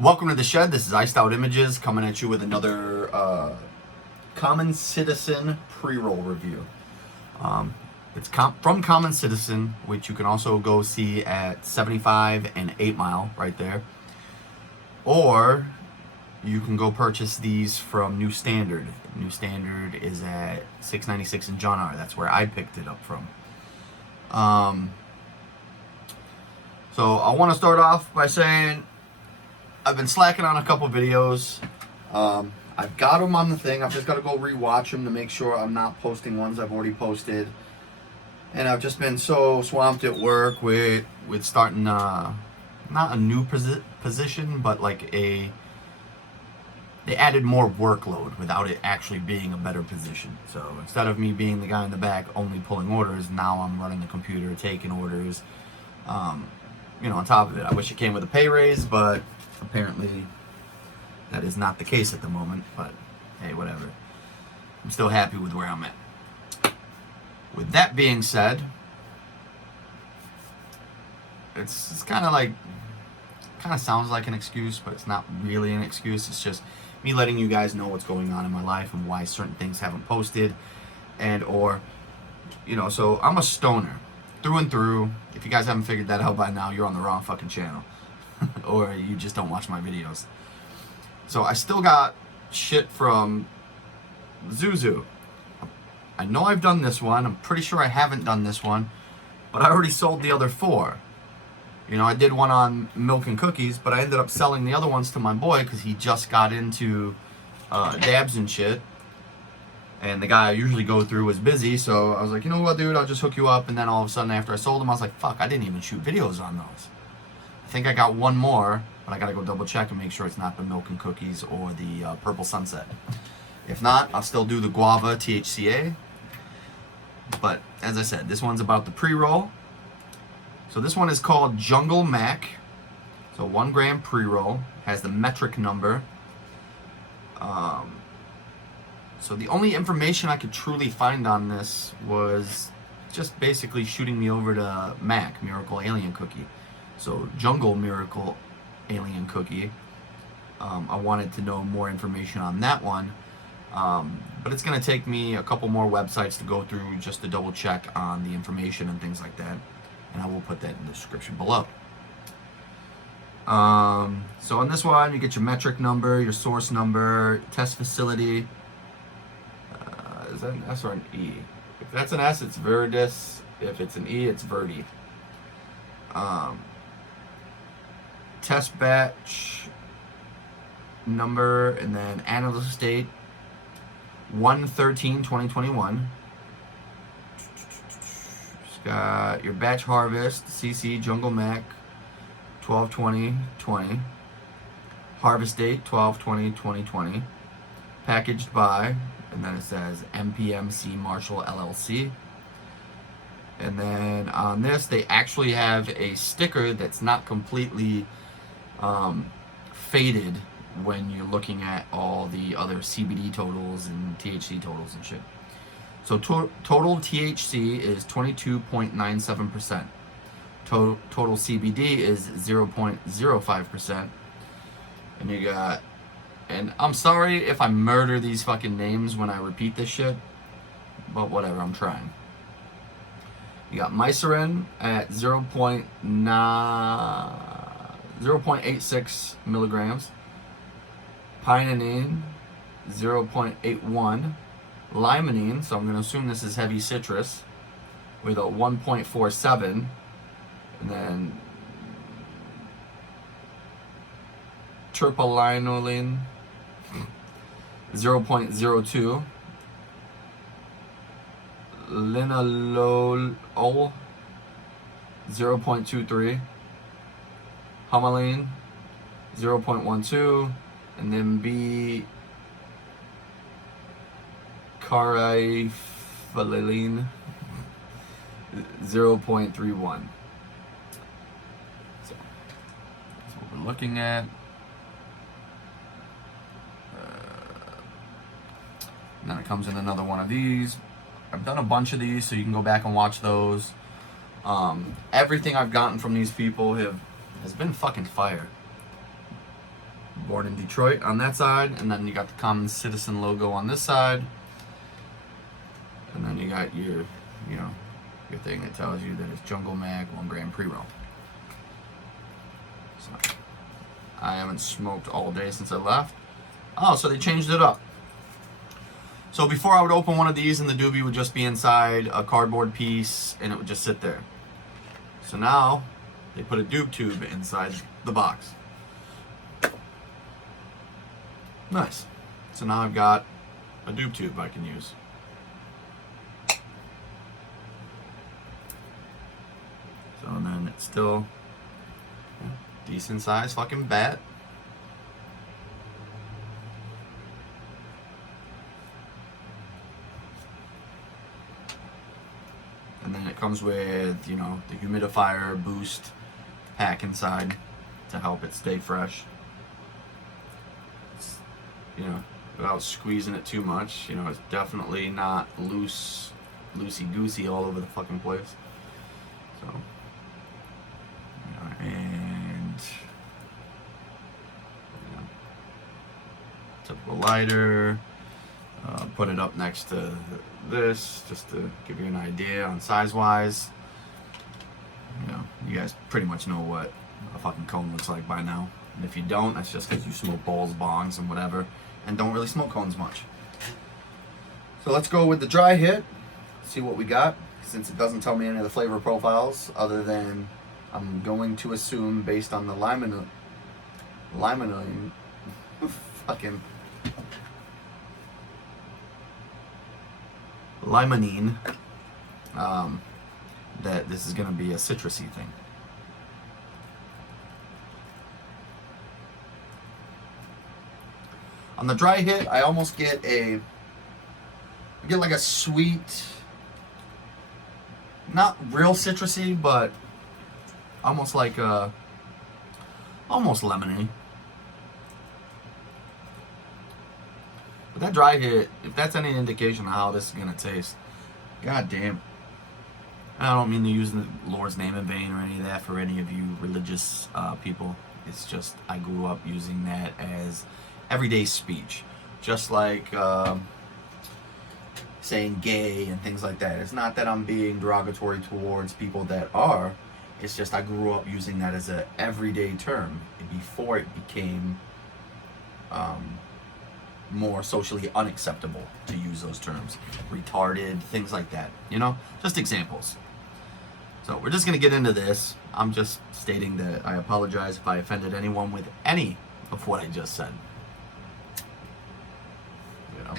Welcome to the shed. This is Iced Out Images coming at you with another Common Citizen pre-roll review. It's from Common Citizen, which you can also go see at 75 and 8 Mile right there. Or you can go purchase these from New Standard. New Standard is at 696 in John R. That's where I picked it up from. So I want to start off by saying I've been slacking on a couple videos. I've got them on the thing. I've just got to go rewatch them to make sure I'm not posting ones I've already posted. And I've just been so swamped at work with starting not a new position, but like they added more workload without it actually being a better position. So instead of me being the guy in the back only pulling orders, now I'm running the computer, taking orders. On top of it, I wish it came with a pay raise, but apparently that is not the case at the moment. But hey, whatever. I'm still happy with where I'm at. With that being said, it's kind of sounds like an excuse, but it's not really an excuse. It's just me letting you guys know what's going on in my life and why certain things haven't posted, so I'm a stoner through and through. If you guys haven't figured that out by now, you're on the wrong fucking channel. Or you just don't watch my videos. So I still got shit from Zuzu. I know I've done this one. I'm pretty sure I haven't done this one, but I already sold the other 4. I did one on milk and cookies, but I ended up selling the other ones to my boy because he just got into dabs and shit. And the guy I usually go through was busy, so I was like, you know what, dude, I'll just hook you up. And then all of a sudden, after I sold them, I was like, fuck, I didn't even shoot videos on those. I think I got one more, but I gotta go double check and make sure it's not the milk and cookies or the purple sunset. If not, I'll still do the guava THCA. But as I said, this one's about the pre-roll. So this one is called Jungle M.A.C. So 1 gram pre-roll, has the metric number. So the only information I could truly find on this was just basically shooting me over to M.A.C, Miracle Alien Cookie. So Jungle Miracle Alien Cookie. I wanted to know more information on that one. But it's going to take me a couple more websites to go through just to double check on the information and things like that. And I will put that in the description below. So on this one, you get your metric number, your source number, test facility. Is that an S or an E? If that's an S, it's Verdis. If it's an E, it's Verdi. Test batch number, and then analyst date 1/13/2021. Just got your batch harvest, CC Jungle M.A.C 12/20/20. Harvest date 12/20/2020. Packaged by, and then it says MPMC Marshall LLC. And then on this, they actually have a sticker that's not completely faded when you're looking at all the other CBD totals and THC totals and shit. So total THC is 22.97%. Total CBD is 0.05%. And you got, and I'm sorry if I murder these fucking names when I repeat this shit, but whatever, I'm trying. You got mycerin at 0.86 milligrams. Pinene, 0.81. Limonene, so I'm going to assume this is heavy citrus, with a 1.47. And then terpenoline, 0.02. Linalool, 0.23. Humulene, 0.12. And then B cariphyllene, 0.31. So that's what we're looking at. And then it comes in another one of these. I've done a bunch of these, so you can go back and watch those. Everything I've gotten from these people has been fucking fire. Born in Detroit on that side, and then you got the Common Citizen logo on this side, and then you got your, you know, your thing that tells you that it's Jungle M.A.C 1 gram pre-roll. So I haven't smoked all day since I left. Oh, so they changed it up. So before I would open one of these and the doobie would just be inside a cardboard piece and it would just sit there. So now they put a doob tube inside the box. Nice. So now I've got a doob tube I can use. So and then it's still a decent size fucking bat. And then it comes with, you know, the humidifier boost pack inside to help it stay fresh. It's, you know, without squeezing it too much. You know, it's definitely not loosey-goosey all over the fucking place. So, you know, and you know, typical lighter. Put it up next to this just to give you an idea on size-wise. You know, you guys pretty much know what a fucking cone looks like by now. And if you don't, that's just because you smoke bowls, bongs, and whatever, and don't really smoke cones much. So let's go with the dry hit, see what we got, since it doesn't tell me any of the flavor profiles, other than I'm going to assume based on the limonene, fucking limonene, that this is going to be a citrusy thing. On the dry hit, I almost get like a sweet, not real citrusy, but almost like almost lemony. But that dry hit, if that's any indication of how this is gonna taste, god damn. I don't mean to use the Lord's name in vain or any of that for any of you religious people. It's just I grew up using that as everyday speech, just like saying gay and things like that. It's not that I'm being derogatory towards people that are. It's just I grew up using that as a everyday term before it became more socially unacceptable to use those terms. Retarded, things like that. You know, just examples. So we're just gonna get into this. I'm just stating that I apologize if I offended anyone with any of what I just said. You know.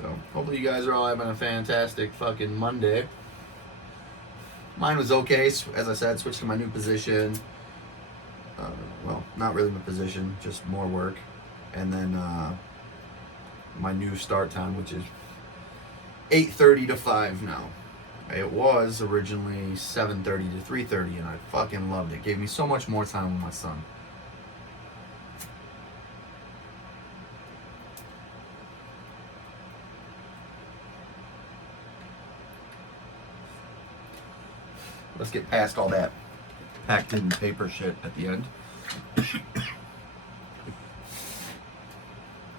So hopefully you guys are all having a fantastic fucking Monday. Mine was okay. As I said, switched to my new position. Well, not really my position, just more work. And then my new start time, which is 8:30 to 5 now. It was originally 7:30 to 3:30, and I fucking loved it. It gave me so much more time with my son. Let's get past all that packed in paper shit at the end.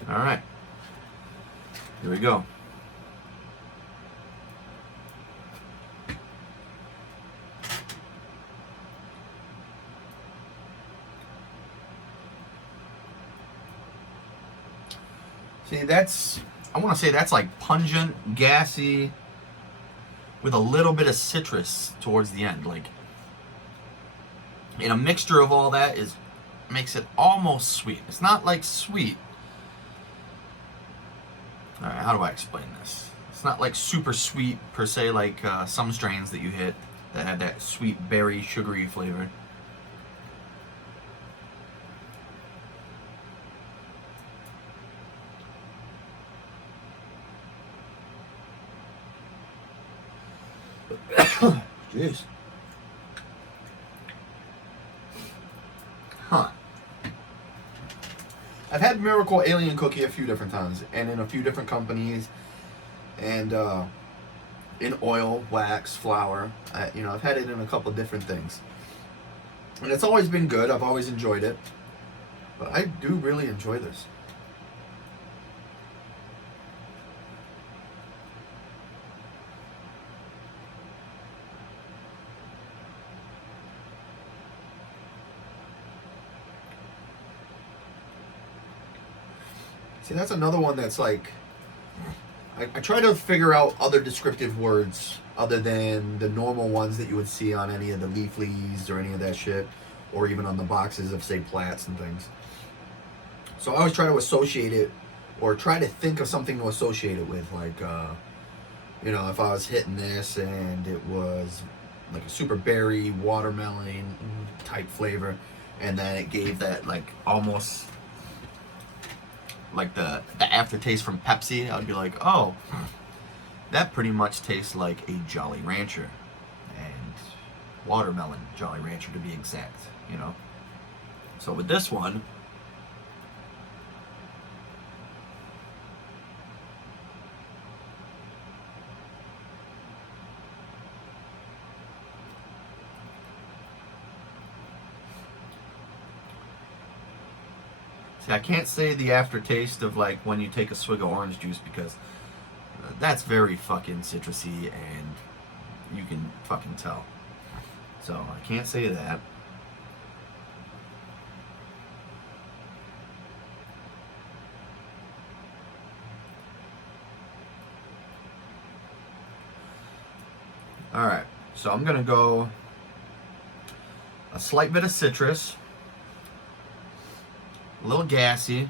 All right, here we go. See, I want to say that's like pungent, gassy, with a little bit of citrus towards the end, like, and a mixture of all that makes it almost sweet. It's not like sweet. All right, how do I explain this? It's not like super sweet per se, like some strains that you hit that have that sweet berry sugary flavor. Jeez. Huh. I've had Miracle Alien Cookie a few different times and in a few different companies, and in oil, wax, flour. You know, I've had it in a couple different things. And it's always been good. I've always enjoyed it. But I do really enjoy this. See, that's another one that's like, I try to figure out other descriptive words other than the normal ones that you would see on any of the leaflies or any of that shit, or even on the boxes of, say, Platts and things. So I always try to associate it, or try to think of something to associate it with, like, you know, if I was hitting this and it was like a super berry, watermelon type flavor, and then it gave that, like, almost like the aftertaste from Pepsi, I'd be like, oh, that pretty much tastes like a Jolly Rancher, and watermelon Jolly Rancher to be exact, you know. So with this one, I can't say the aftertaste of like when you take a swig of orange juice, because that's very fucking citrusy and you can fucking tell. So I can't say that. Alright, so I'm gonna go a slight bit of citrus, a little gassy,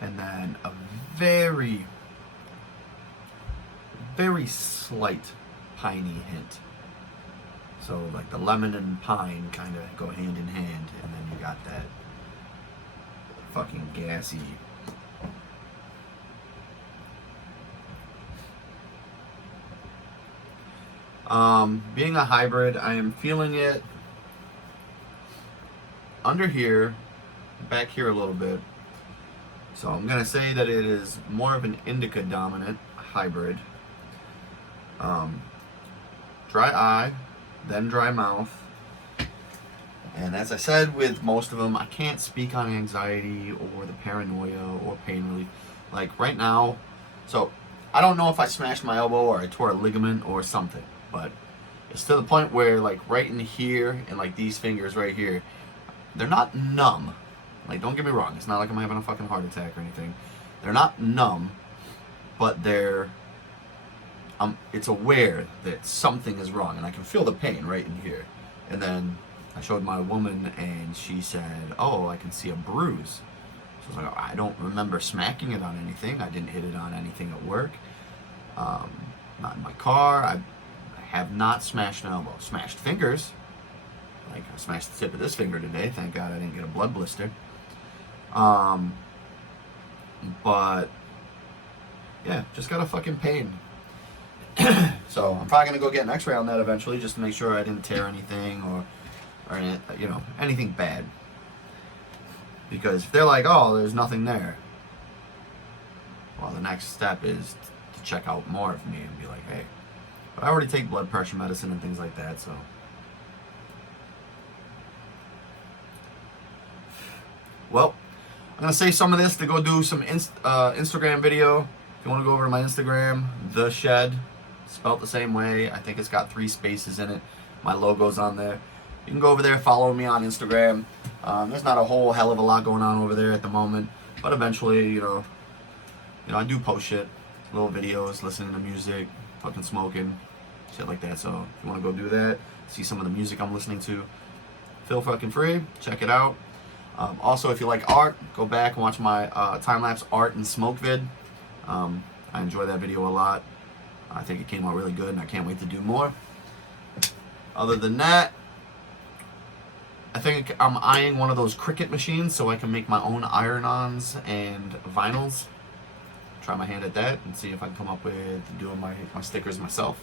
and then a very, very slight piney hint. So like the lemon and pine kind of go hand in hand, and then you got that fucking gassy. Being a hybrid, I am feeling it under here, back here a little bit. So I'm gonna say that it is more of an indica dominant hybrid. Dry eye, then dry mouth. And as I said with most of them, I can't speak on anxiety or the paranoia or pain relief. Like right now, so I don't know if I smashed my elbow or I tore a ligament or something, but it's to the point where like right in here and like these fingers right here, they're not numb. Like, don't get me wrong, it's not like I'm having a fucking heart attack or anything. They're not numb, but they're, it's aware that something is wrong, and I can feel the pain right in here. And then I showed my woman, and she said, oh, I can see a bruise. So I was like, oh, I don't remember smacking it on anything. I didn't hit it on anything at work. Not in my car. I have not smashed an elbow. Smashed fingers. Like, I smashed the tip of this finger today. Thank God I didn't get a blood blister. But, yeah, just got a fucking pain. So, I'm probably going to go get an x-ray on that eventually, just to make sure I didn't tear anything or any, you know, anything bad. Because if they're like, oh, there's nothing there, well, the next step is to check out more of me and be like, hey. But I already take blood pressure medicine and things like that, so. Well, I'm going to save some of this to go do some Instagram video. If you want to go over to my Instagram, The Shed, spelled the same way. I think it's got 3 spaces in it. My logo's on there. You can go over there, follow me on Instagram. There's not a whole hell of a lot going on over there at the moment, but eventually, you know, I do post shit, little videos, listening to music, fucking smoking, shit like that. So if you want to go do that, see some of the music I'm listening to, feel fucking free, check it out. Also, if you like art, go back and watch my time-lapse art and smoke vid. I enjoy that video a lot. I think it came out really good, and I can't wait to do more. Other than that, I think I'm eyeing one of those Cricut machines so I can make my own iron-ons and vinyls. Try my hand at that and see if I can come up with doing my stickers myself.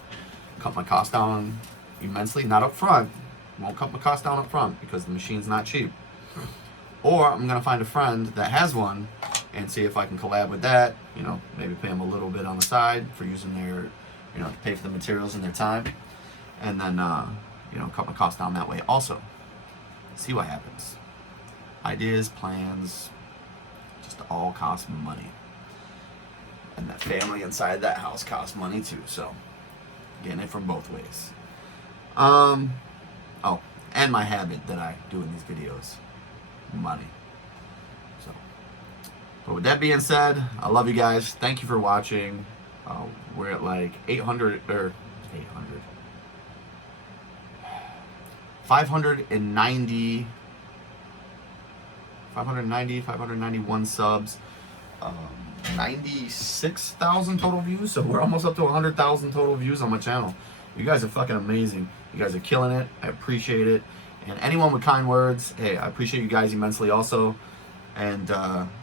Cut my cost down immensely, not up front. Won't cut my cost down up front because the machine's not cheap. Or I'm going to find a friend that has one and see if I can collab with that. You know, maybe pay them a little bit on the side for using their, you know, to pay for the materials and their time, and then you know, cut my cost down that way also. See what happens. Ideas, plans, just all cost money, and that family inside that house costs money too. So getting it from both ways. Oh, and my habit that I do in these videos, money. So, but with that being said, I love you guys. Thank you for watching. We're at like 800 or 800, 590, 591 subs, 96,000 total views. So we're almost up to 100,000 total views on my channel. You guys are fucking amazing. You guys are killing it. I appreciate it. And anyone with kind words, hey, I appreciate you guys immensely also. And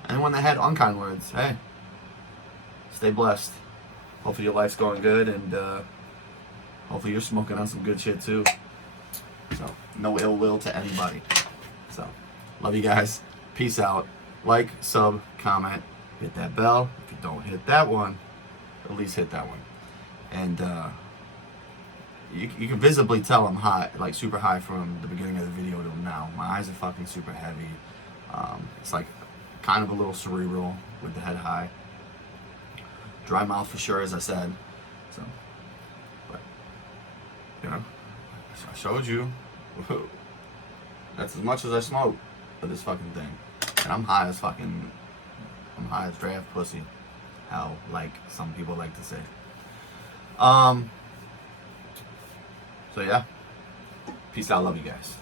anyone that had unkind words, hey, stay blessed. Hopefully your life's going good, and hopefully you're smoking on some good shit too. So, no ill will to anybody. So, love you guys. Peace out. Like, sub, comment, hit that bell. If you don't hit that one, at least hit that one. And you can visibly tell I'm high, like super high from the beginning of the video till now. My eyes are fucking super heavy. It's like kind of a little cerebral with the head high. Dry mouth for sure, as I said. So, but, you know, I showed you. That's as much as I smoke for this fucking thing. And I'm high as draft pussy. Hell, like some people like to say. So yeah, peace out, love you guys.